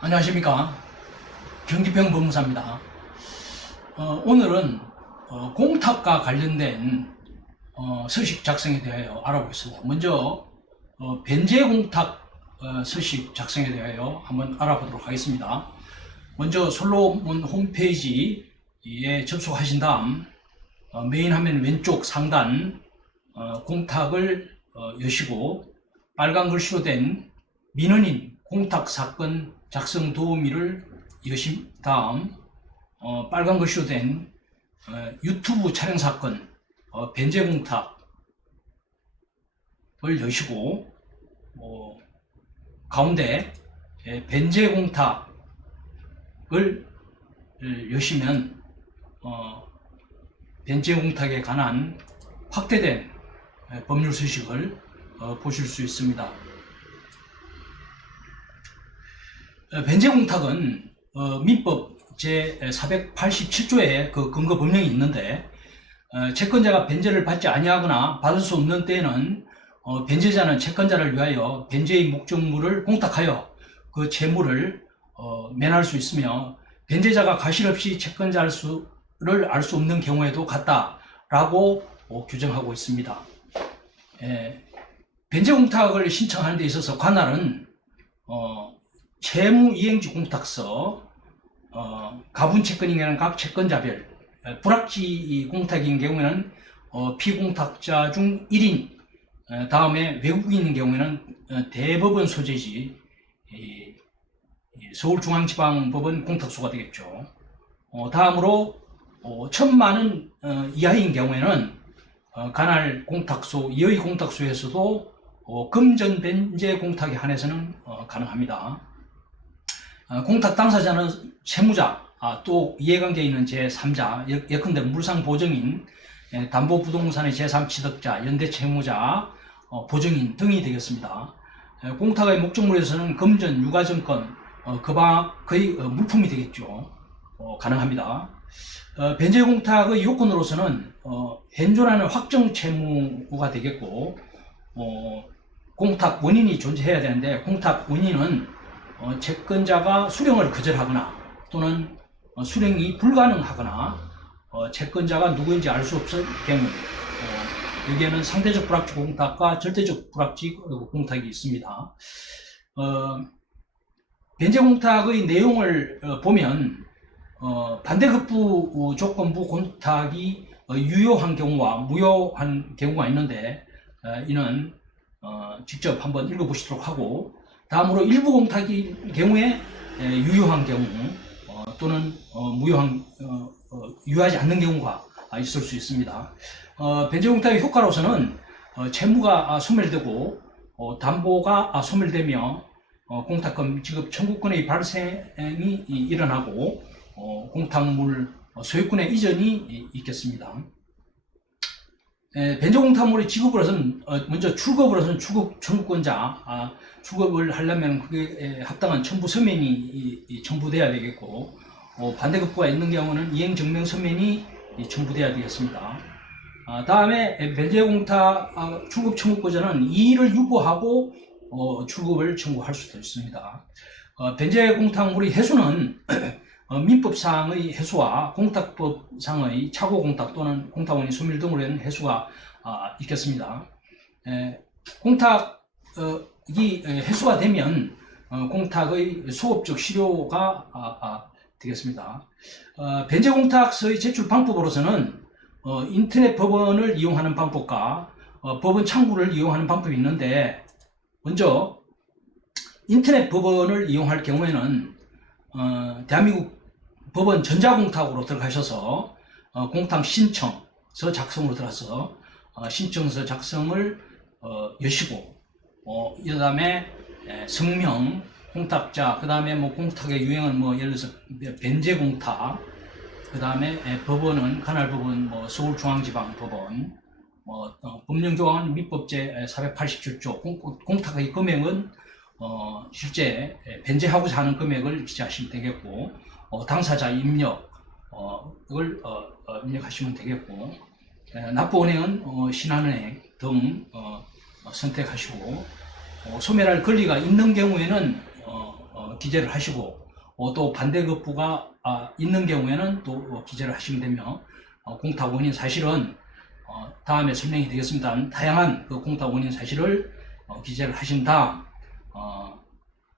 안녕하십니까 경기평 법무사입니다. 어, 오늘은 어, 공탁과 관련된 어, 서식 작성에 대하여 알아보겠습니다. 먼저 어, 변제 공탁 어, 서식 작성에 대하여 한번 알아보도록 하겠습니다. 먼저 솔로몬 홈페이지에 접속하신 다음 어, 메인 화면 왼쪽 상단 어, 공탁을 어, 여시고 빨간 글씨로 된 민원인 공탁 사건 작성 도우미를 여신 다음 어, 빨간 글씨로 된 어, 유튜브 촬영 사건 어, 변제 공탁을 여시고 어, 가운데 예, 변제 공탁을 여시면 어, 변제 공탁에 관한 확대된 예, 법률 소식을 어, 보실 수 있습니다. 어, 변제 공탁은 어, 민법 제 487조에 그 근거 법령이 있는데 어, 채권자가 변제를 받지 아니하거나 받을 수 없는 때에는 어, 변제자는 채권자를 위하여 변제의 목적물을 공탁하여 그 채무를 어, 면할 수 있으며 변제자가 가실 없이 채권자를 알 수 없는 경우에도 같다라고 어, 규정하고 있습니다. 예, 변제 공탁을 신청하는 데 있어서 관할은 어, 채무이행지 공탁서, 어, 가분채권인 경우는 각 채권자별, 어, 불합지 공탁인 경우에는 어, 피공탁자 중 1인, 어, 다음에 외국인인 경우에는 어, 대법원 소재지 이, 이 서울중앙지방법원 공탁소가 되겠죠. 어, 다음으로 어, 천만 원 어, 이하인 경우에는 어, 관할 공탁소, 이의 공탁소에서도 어, 금전 변제 공탁에 한해서는 어, 가능합니다. 어, 공탁 당사자는 채무자, 아, 또 이해관계에 있는 제3자, 예- 예컨대 물상보증인, 예, 담보부동산의 제3취득자, 연대채무자, 어, 보증인 등이 되겠습니다. 예, 공탁의 목적물에서는 금전, 유가증권, 어, 그바, 거의 어, 물품이 되겠죠. 어, 가능합니다. 어, 변제 공탁의 요건으로서는 어, 현존하는 확정 채무가 되겠고, 어, 공탁 원인이 존재해야 되는데 공탁 원인은 어, 채권자가 수령을 거절하거나 또는 어, 수령이 불가능하거나 어, 채권자가 누구인지 알 수 없을 경우 어, 여기에는 상대적 불확지 공탁과 절대적 불확지 공탁이 있습니다. 어, 변제 공탁의 내용을 어, 보면 어, 반대급부 어, 조건부 공탁이 어, 유효한 경우와 무효한 경우가 있는데 어, 이는 어, 직접 한번 읽어보시도록 하고 다음으로 일부 공탁의 경우에 에, 유효한 경우 어, 또는 어, 무효한 어, 어, 유효하지 않는 경우가 아, 있을 수 있습니다. 어, 변제 공탁의 효과로서는 어, 채무가 아, 소멸되고 어, 담보가 아, 소멸되며 어, 공탁금 지급 청구권의 발생이 이- 일어나고 어, 공탁물 어, 소유권의 이전이 이- 있겠습니다. 에, 변제 공탁물의 지급으로서는 어, 먼저 출급으로서는 출급 청구권자 아, 출급을 하려면 그게 에, 합당한 첨부 서면이 첨부돼야 되겠고 어, 반대급부가 있는 경우는 이행 증명 서면이 이 첨부돼야 되겠습니다. 아, 다음에 공탁 아, 출급 청구권자는 이의를 유보하고 어, 출급을 청구할 수도 있습니다. 어, 변제 공탁물의 해수는 어, 민법상의 해수와 공탁법상의 착오 공탁 또는 공탁원이 소멸 등으로 된 해수가 아, 있겠습니다. 에, 공탁이 에, 해수가 되면 어, 공탁의 소업적 실효가 아, 아, 되겠습니다. 어, 변제 공탁서의 제출 방법으로서는 어, 인터넷 법원을 이용하는 방법과 어, 법원 창구를 이용하는 방법이 있는데 먼저 인터넷 법원을 이용할 경우에는 어, 대한민국 법원 전자공탁으로 들어가셔서 어, 공탁 신청서 작성으로 들어가서 어, 신청서 작성을 어, 여시고 어, 그 다음에 성명, 공탁자, 그 다음에 뭐 공탁의 유형은 뭐 예를 들어서 변제 공탁, 그 다음에 법원은 관할 법원, 뭐 서울중앙지방법원, 뭐 어, 법령조항은 민법제 487조 공, 공탁의 금액은 어, 실제 변제하고자 하는 금액을 기재하시면 되겠고 어, 당사자 입력 어, 어, 어, 입력하시면 되겠고 에, 납부은행은 어, 신한은행 등 어, 어, 선택하시고 어, 소멸할 권리가 있는 경우에는 어, 어, 어, 기재를 하시고 어, 또 반대급부가 아, 있는 경우에는 또 어, 기재를 하시면 되며 어, 공탁 원인 사실은 어, 다음에 설명이 되겠습니다. 다양한 그 공탁 원인 사실을 어, 기재를 하신 다음 어,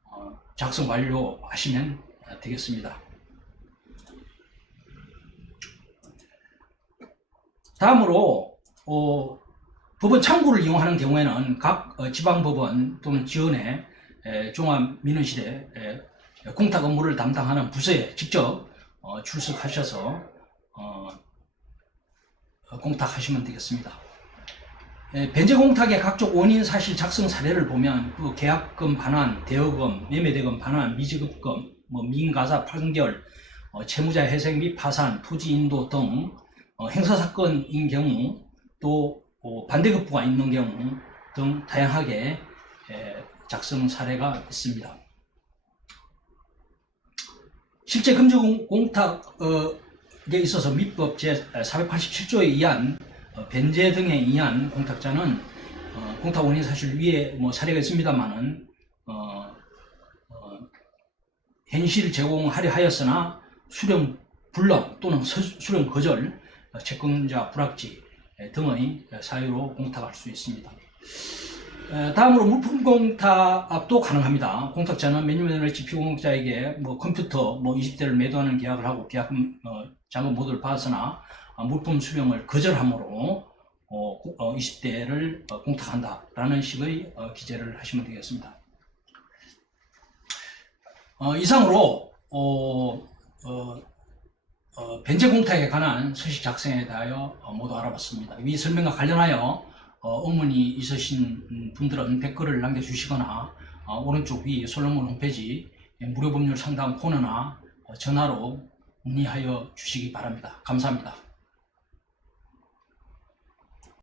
어, 작성 완료하시면 어, 되겠습니다. 다음으로 어, 법원 창구를 이용하는 경우에는 각 어, 지방법원 또는 지원의 에, 종합민원실에 에, 공탁 업무를 담당하는 부서에 직접 어, 출석하셔서 공탁하시면 되겠습니다. 에, 변제 공탁의 각종 원인 사실 작성 사례를 보면 그 계약금 반환, 대여금, 매매대금 반환, 미지급금, 뭐 민가사 판결, 어, 채무자 회생 및 파산, 토지 인도 등 어, 행사 사건인 경우 또 어, 반대급부가 있는 경우 등 다양하게 에, 작성 사례가 있습니다. 실제 금지 공- 공탁에 있어서 민법 제 487조에 의한 어, 변제 등에 의한 공탁자는 어, 공탁 원인 사실 위에 뭐 사례가 있습니다만은 어, 어, 현실 제공하려 하였으나 수령 불능 또는 서- 수령 거절, 어, 채권자 불합치 에, 등의 사유로 공탁할 수 있습니다. 에, 다음으로 물품 공탁도 가능합니다. 공탁자는 매뉴얼의 지피공탁자에게 뭐 컴퓨터 뭐 20대를 매도하는 계약을 하고 계약금 어, 자금 모두를 받았으나 어, 물품 수령을 거절함으로 어, 고- 어, 20대를 어, 공탁한다라는 식의 어, 기재를 하시면 되겠습니다. 어, 이상으로 어, 어, 어, 변제 공탁에 관한 서식 작성에 대하여 어, 모두 알아봤습니다. 위 설명과 관련하여 어, 의문이 있으신 분들은 댓글을 남겨주시거나 어, 오른쪽 위 솔로몬 홈페이지 무료 법률 상담 코너나 어, 전화로 문의하여 주시기 바랍니다. 감사합니다.